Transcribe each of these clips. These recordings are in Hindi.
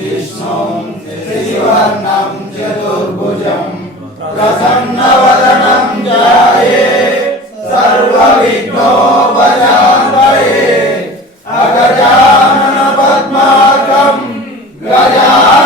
विष्णुं त्रिवर्णं चतुर्भुजं प्रसन्नवदनं जाये सर्वविघ्नोपशान्तये अगजानन पद्माकं गजा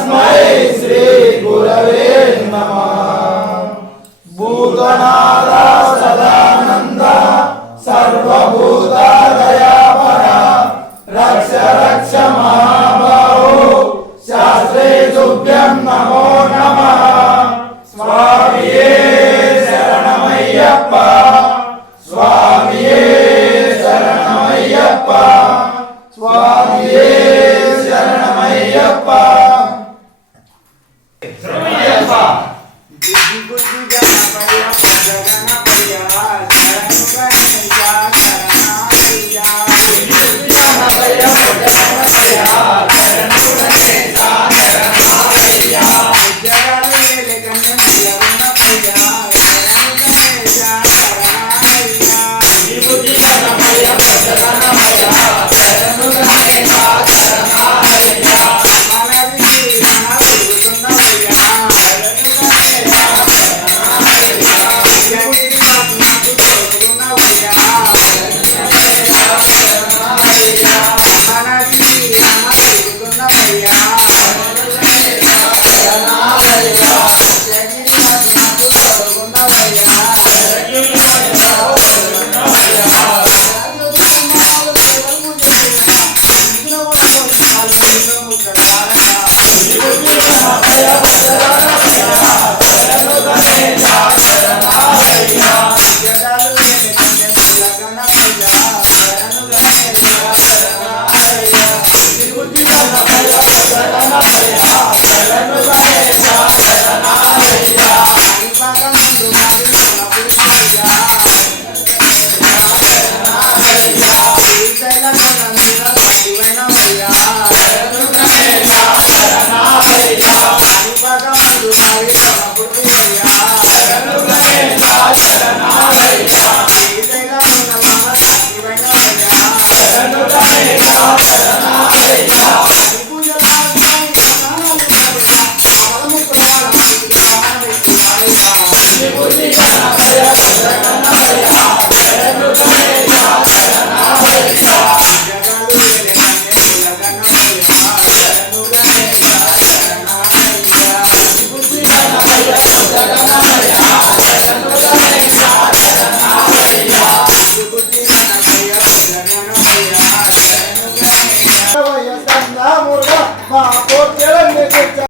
तस्मै श्रीगुरवे नमः भूतनाथ